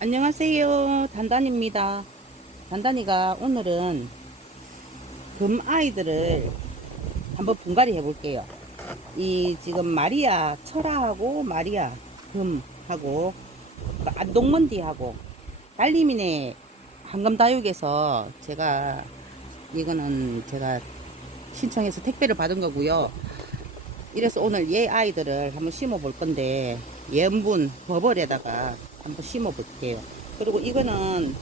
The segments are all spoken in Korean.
안녕하세요. 단단입니다. 단단이가 오늘은 금 아이들을 한번 분갈이 해 볼게요. 이 지금 마리아 철아하고 마리아 금하고 그 안동먼디하고 달리민의 황금다육에서 제가 이거는 제가 신청해서 택배를 받은 거고요. 이래서 오늘 얘 아이들을 한번 심어 볼 건데 염분 버벌에다가 한번 심어 볼게요. 그리고 이거는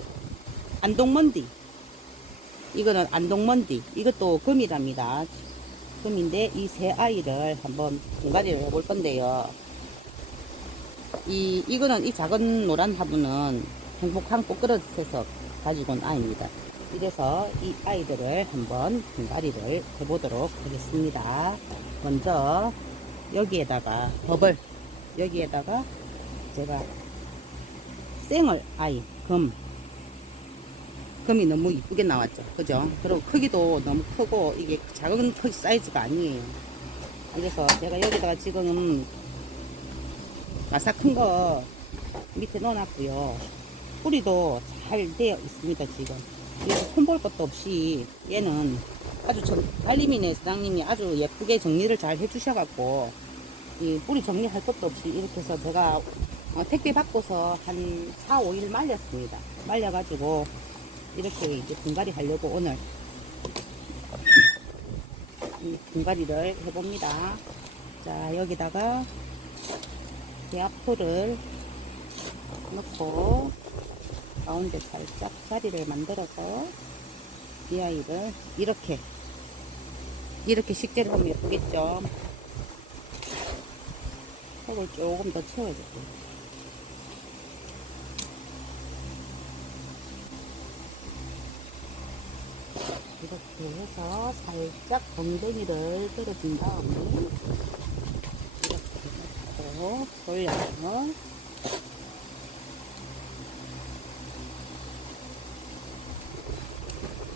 안동먼디. 이거는 안동먼디. 이것도 금이랍니다. 금인데 이 세 아이를 한번 분갈이를 해볼 건데요. 이 이거는 이 작은 노란 화분은 행복한 꽃그릇에서 가지고 온 아이입니다. 이래서 이 아이들을 한번 분갈이를 해보도록 하겠습니다. 먼저 여기에다가 버블 여기에다가 제가 생얼 아이 금. 금이 너무 이쁘게 나왔죠. 그죠? 그리고 크기도 너무 크고 이게 작은 크기 사이즈가 아니에요. 그래서 제가 여기다가 지금 마사 큰 거 밑에 넣어놨고요. 뿌리도 잘 되어 있습니다 지금. 그래서 손볼 것도 없이 얘는 아주 정, 달리미네 사장님이 아주 예쁘게 정리를 잘 해주셔갖고 이 뿌리 정리할 것도 없이 이렇게 해서 제가 어, 택배 받고서 한 4, 5일 말렸습니다. 말려가지고 이렇게 이제 분갈이 하려고 오늘 이 분갈이를 해봅니다. 자 여기다가 대합토를 넣고 가운데 살짝 자리를 만들어서 이 아이를 이렇게 이렇게 식재를 하면 예쁘겠죠 흙을 조금 더 채워줄게요 이렇게 해서 살짝 엉덩이를 떨어진 다음에 이렇게 돌려서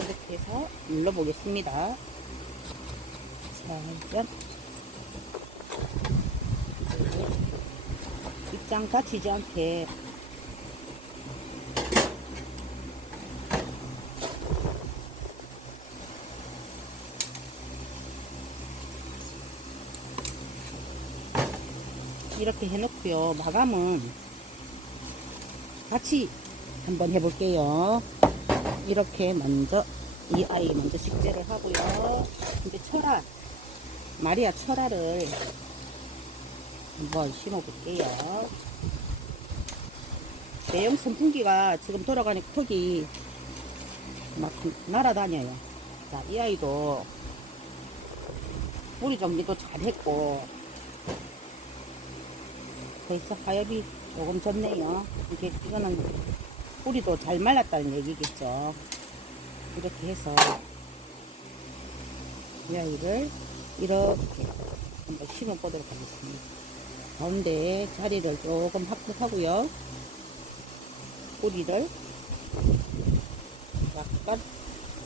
이렇게 해서 눌러보겠습니다. 살짝 입장 다치지 않게 이렇게 해놓고요. 마감은 같이 한번 해볼게요. 이렇게 먼저 이 아이 먼저 식재를 하고요. 이제 철화 마리아 철화를 한번 심어 볼게요. 대형 선풍기가 지금 돌아가니 턱이 막 날아다녀요. 자, 이 아이도 뿌리 정리도 잘 했고 벌써 하엽이 조금 졌네요. 이게 이거는 뿌리도 잘 말랐다는 얘기겠죠. 이렇게 해서 이 아이를 이렇게 한번 심어 보도록 하겠습니다. 가운데 자리를 조금 합격하고요. 뿌리를 약간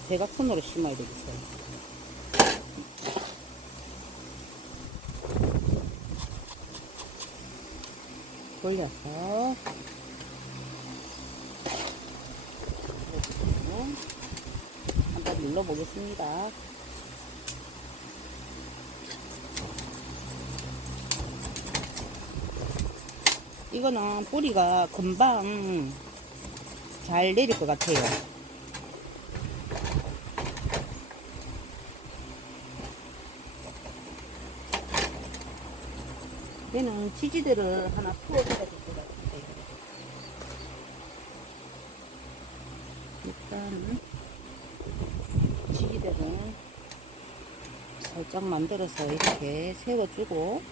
대각선으로 심어야 되겠어요. 돌려서 한번 눌러보겠습니다. 이거는 뿌리가 금방 잘 내릴 것 같아요. 얘는 치즈들을 하나 풀어줘야 될 것 같은데. 일단은 치즈들은 살짝 만들어서 이렇게 세워주고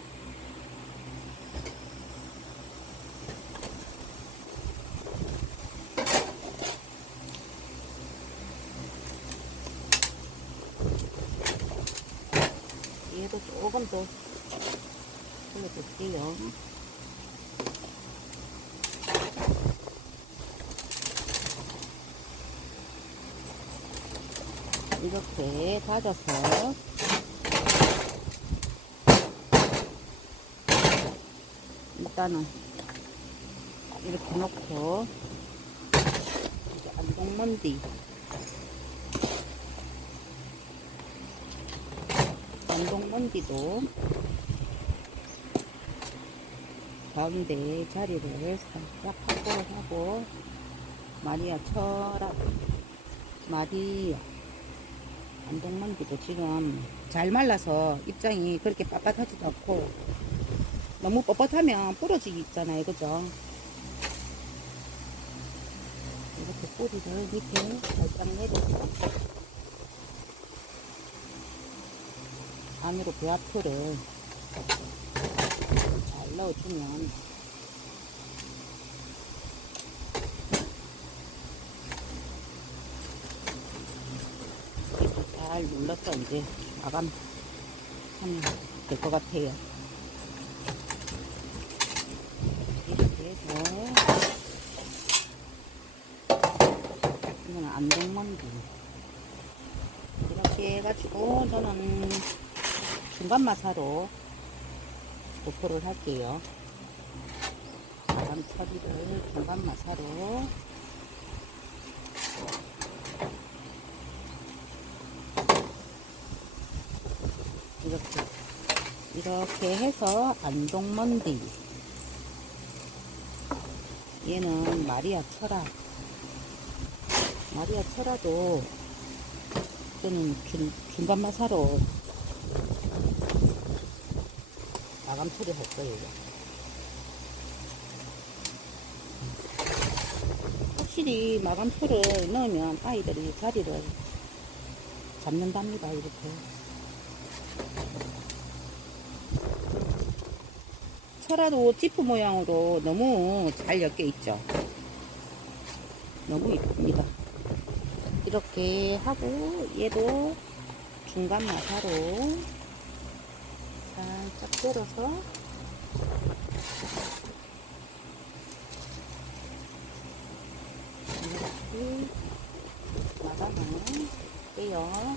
얘도 조금 더 올려볼게요. 이렇게 다져서 일단은 이렇게 놓고 이제 안동먼디 안동먼디도 가운데 자리를 살짝 확보를 하고 마리아 철학 마리아 안동만기도 지금 잘 말라서 입장이 그렇게 빳빳하지도 않고 너무 뻣뻣하면 부러지기 있잖아요. 그죠? 이렇게 뿌리를 밑에 살짝 내려서 안으로 배합토를 잘 넣어주면 잘 눌러서 이제 마감 하면 될 것 같아요. 이렇게 해서 이거는 안동만두 이렇게 해가지고 저는 중간 마사로 도포를 할게요. 마감 처리를 중간 마사로. 이렇게 이렇게 해서 안동먼디. 얘는 마리아 철아 마리아 철아도 저는 중, 중간 마사로 마감 처리할 거예요 확실히 마감 토를 넣으면 아이들이 자리를 잡는답니다 이렇게 철화도 지프 모양으로 너무 잘 엮여 있죠. 너무 이쁩니다. 이렇게 하고 얘도 중간 마사로 살짝 때려서. 이렇게 마감을 해요.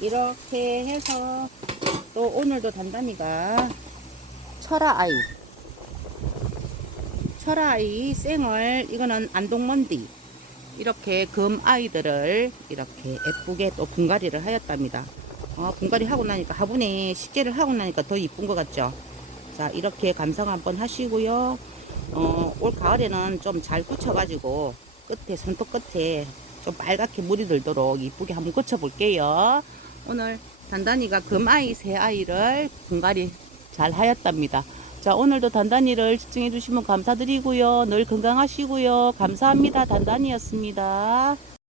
이렇게 해서 또 오늘도 단단이가 철아아이. 철아아이 생얼 이거는 안동먼디 이렇게 금 아이들을 이렇게 예쁘게 또 분갈이를 하였답니다. 어, 분갈이 하고 나니까 화분에 식재를 하고 나니까 더 이쁜 것 같죠? 자 이렇게 감상 한번 하시고요. 어, 올 가을에는 좀 잘 굳혀 가지고 끝에 손톱 끝에 좀 빨갛게 물이 들도록 이쁘게 한번 고쳐 볼게요. 오늘 단단이가 금아이 새아이를 분갈이 잘 하였답니다. 자, 오늘도 단단이를 시청해 주시면 감사드리고요. 늘 건강하시고요. 감사합니다. 단단이였습니다.